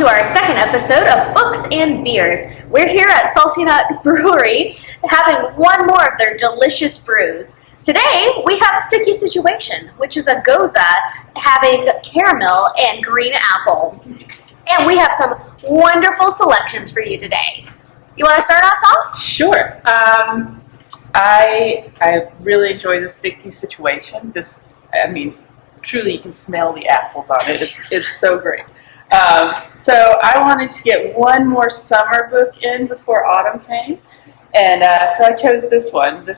to our second episode of Books and Beers. We're here at Salty Nut Brewery having one more of their delicious brews. Today we have Sticky Situation, which is a Gose having caramel and green apple. And we have some wonderful selections for you today. You want to start us off? Sure. I really enjoy the Sticky Situation. Truly you can smell the apples on it. It's so great. So I wanted to get one more summer book in before autumn came, and so I chose this one.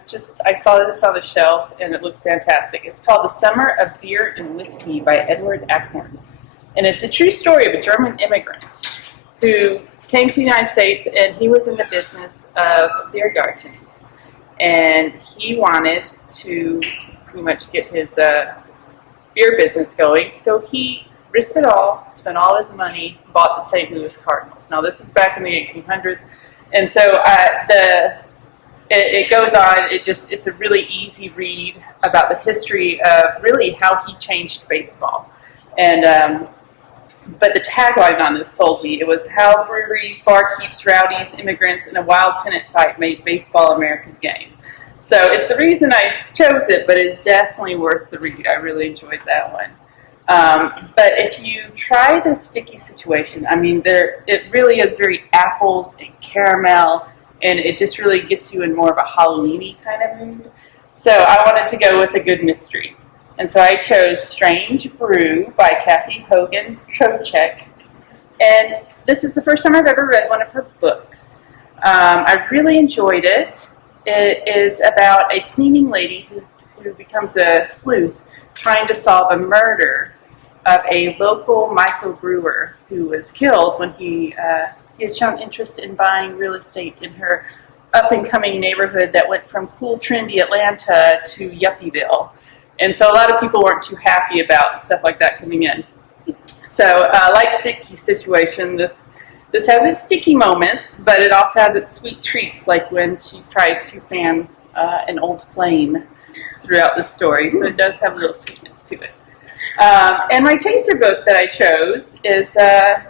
I saw this on the shelf, and it looks fantastic. It's called The Summer of Beer and Whiskey by Edward Achorn, and it's a true story of a German immigrant who came to the United States, and he was in the business of beer gardens, and he wanted to pretty much get his beer business going, so he risked it all, spent all his money, bought the St. Louis Cardinals. Now this is back in the 1800s, and so it goes on. It's a really easy read about the history of really how he changed baseball. And but the tagline on this sold me. It was how breweries, barkeeps, rowdies, immigrants, and a wild tenant type made baseball America's game. So it's the reason I chose it, but it's definitely worth the read. I really enjoyed that one. But if you try the Sticky Situation, it really is very apples and caramel, and it just really gets you in more of a Halloween-y kind of mood. So I wanted to go with a good mystery. And so I chose Strange Brew by Kathy Hogan, Trocheck. And this is the first time I've ever read one of her books. I really enjoyed it. It is about a cleaning lady who becomes a sleuth trying to solve a murder of a local microbrewer who was killed when he had shown interest in buying real estate in her up-and-coming neighborhood that went from cool, trendy Atlanta to Yuppieville. And so a lot of people weren't too happy about stuff like that coming in. So like Sticky Situation, this has its sticky moments, but it also has its sweet treats, like when she tries to fan an old flame throughout the story. So it does have a little sweetness to it. And my chaser book that I chose is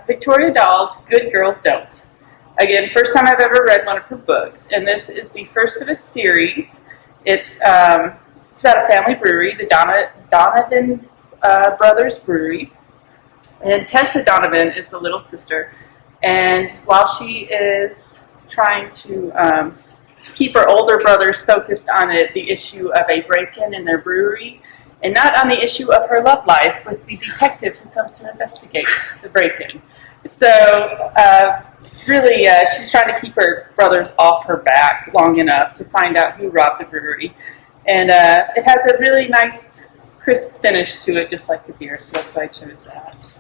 Victoria Dahl's Good Girls Don't. Again, first time I've ever read one of her books, and this is the first of a series. It's about a family brewery, the Donovan Brothers Brewery, and Tessa Donovan is the little sister. And while she is trying to keep her older brothers focused on the issue of a break-in in their brewery, and not on the issue of her love life with the detective who comes to investigate the break-in. So really, she's trying to keep her brothers off her back long enough to find out who robbed the brewery. And it has a really nice, crisp finish to it, just like the beer, so that's why I chose that.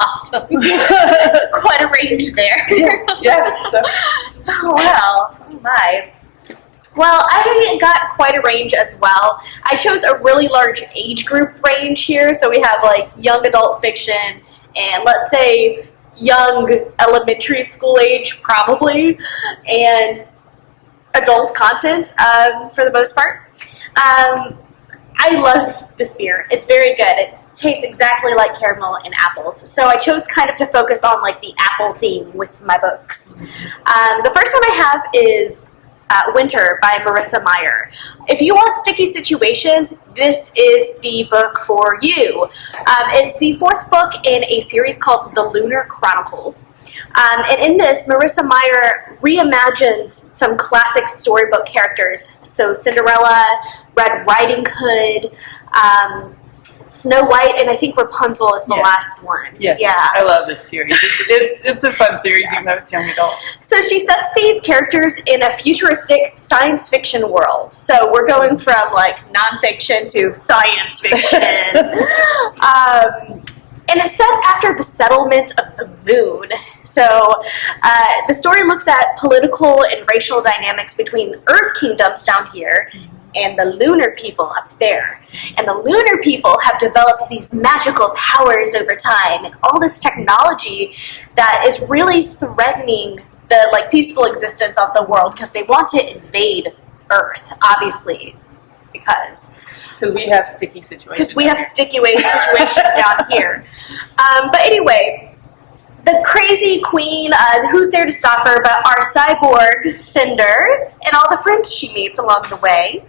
Awesome. Quite a range there. Yeah. So. Oh, wow. Oh, my. Well, I got quite a range as well. I chose a really large age group range here. So we have like young adult fiction and let's say young elementary school age probably, and adult content for the most part. I love this beer. It's very good. It tastes exactly like caramel and apples. So I chose kind of to focus on like the apple theme with my books. The first one I have is Winter by Marissa Meyer. If you want sticky situations, this is the book for you. It's the fourth book in a series called The Lunar Chronicles. And in this, Marissa Meyer reimagines some classic storybook characters. So Cinderella, Red Riding Hood, Snow White, and I think Rapunzel is the last one. Yeah, I love this series. It's a fun series, even though it's young adult. So she sets these characters in a futuristic science fiction world. So we're going from like nonfiction to science fiction. And it's set after the settlement of the moon. So the story looks at political and racial dynamics between Earth kingdoms down here and the lunar people up there. And the lunar people have developed these magical powers over time and all this technology that is really threatening the like peaceful existence of the world because they want to invade Earth, obviously, because we have sticky situations. Because we have sticky situation down here. But anyway, the crazy queen who's there to stop her but our cyborg Cinder and all the friends she meets along the way.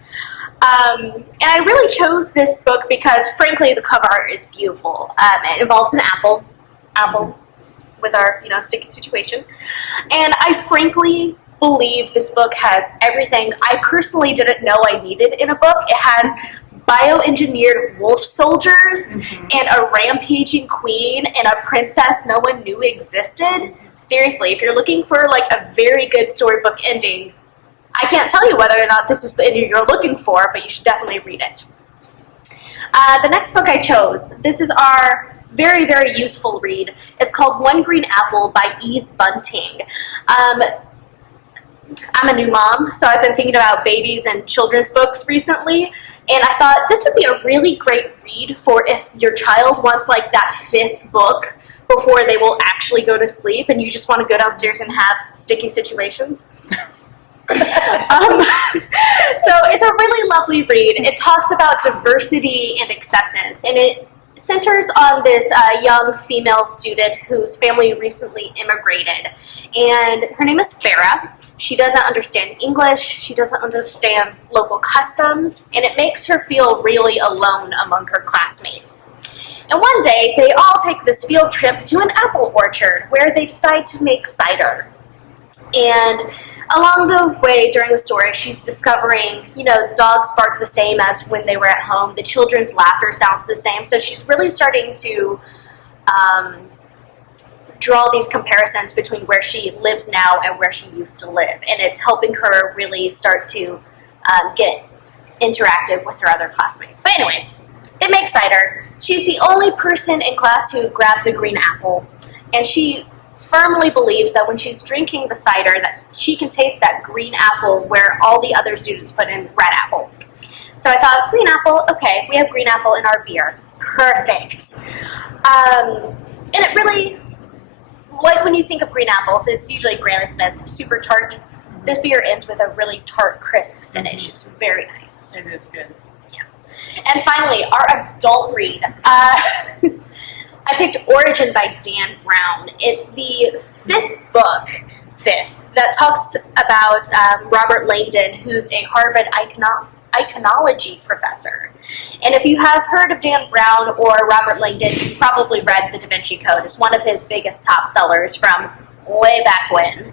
And I really chose this book because, frankly, the cover art is beautiful. It involves an apple with our, sticky situation. And I frankly believe this book has everything I personally didn't know I needed in a book. It has bioengineered wolf soldiers and a rampaging queen and a princess no one knew existed. Seriously, if you're looking for like a very good storybook ending, I can't tell you whether or not this is the ending you're looking for, but you should definitely read it. The next book I chose, this is our very, very youthful read. It's called One Green Apple by Eve Bunting. I'm a new mom, so I've been thinking about babies and children's books recently, and I thought this would be a really great read for if your child wants like that 5th book before they will actually go to sleep and you just want to go downstairs and have sticky situations. So it's a really lovely read. It talks about diversity and acceptance, and it centers on this young female student whose family recently immigrated, and her name is Farah. She doesn't understand English, she doesn't understand local customs, and it makes her feel really alone among her classmates. And one day, they all take this field trip to an apple orchard where they decide to make cider. And along the way during the story, she's discovering, dogs bark the same as when they were at home. The children's laughter sounds the same. So she's really starting to draw these comparisons between where she lives now and where she used to live. And it's helping her really start to get interactive with her other classmates. But anyway, they make cider. She's the only person in class who grabs a green apple. And she firmly believes that when she's drinking the cider that she can taste that green apple where all the other students put in red apples. So I thought, green apple, okay, we have green apple in our beer. Perfect. And it really, like when you think of green apples, it's usually Granny Smith, super tart. This beer ends with a really tart, crisp finish. It's very nice. It is good. Yeah. And finally, our adult read. I picked Origin by Dan Brown. It's the 5th book, that talks about Robert Langdon, who's a Harvard iconology professor. And if you have heard of Dan Brown or Robert Langdon, you've probably read The Da Vinci Code. It's one of his biggest top sellers from way back when.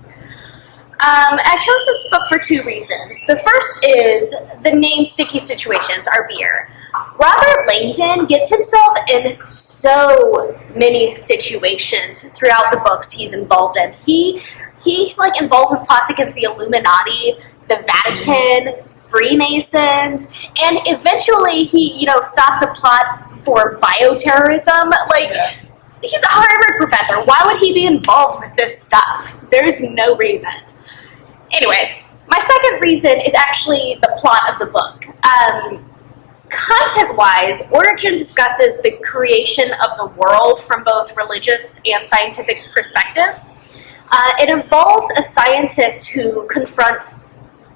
I chose this book for 2 reasons. The first is the name Sticky Situations, our beer. Robert Langdon gets himself in so many situations throughout the books he's involved in. He's like involved with plots against the Illuminati, the Vatican, Freemasons, and eventually he, stops a plot for bioterrorism. He's a Harvard professor. Why would he be involved with this stuff? There's no reason. Anyway, my second reason is actually the plot of the book. Content-wise, Origin discusses the creation of the world from both religious and scientific perspectives. It involves a scientist who confronts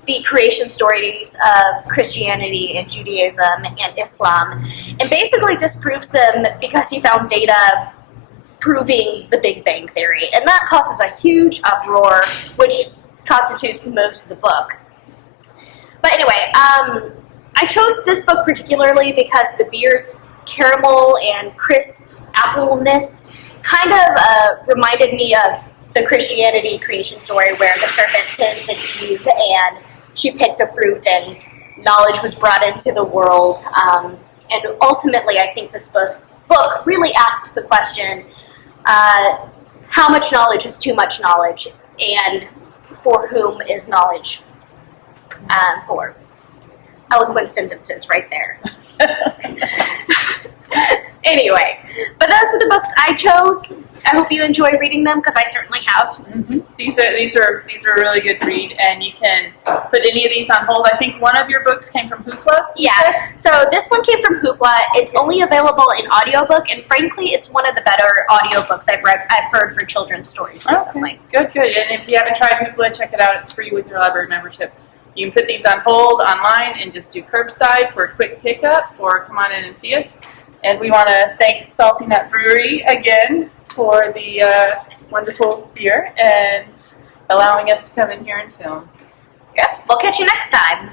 the creation stories of Christianity and Judaism and Islam and basically disproves them because he found data proving the Big Bang Theory. And that causes a huge uproar, which constitutes most of the book. But anyway, I chose this book particularly because the beer's caramel and crisp appleness kind of reminded me of the Christianity creation story where the serpent tempted Eve and she picked a fruit and knowledge was brought into the world. And ultimately, I think this book really asks the question, how much knowledge is too much knowledge, and for whom is knowledge for? Eloquent sentences right there. Anyway, but those are the books I chose. I hope you enjoy reading them because I certainly have. Mm-hmm. These are a really good read, and you can put any of these on hold. I think one of your books came from Hoopla. Yeah. So this one came from Hoopla. It's only available in audiobook, and frankly, it's one of the better audiobooks I've heard for children's stories recently. Okay. Good. And if you haven't tried Hoopla, check it out. It's free with your library membership. You can put these on hold online and just do curbside for a quick pickup, or come on in and see us. And we want to thank Salty Nut Brewery again for the wonderful beer and allowing us to come in here and film. Yep. We'll catch you next time.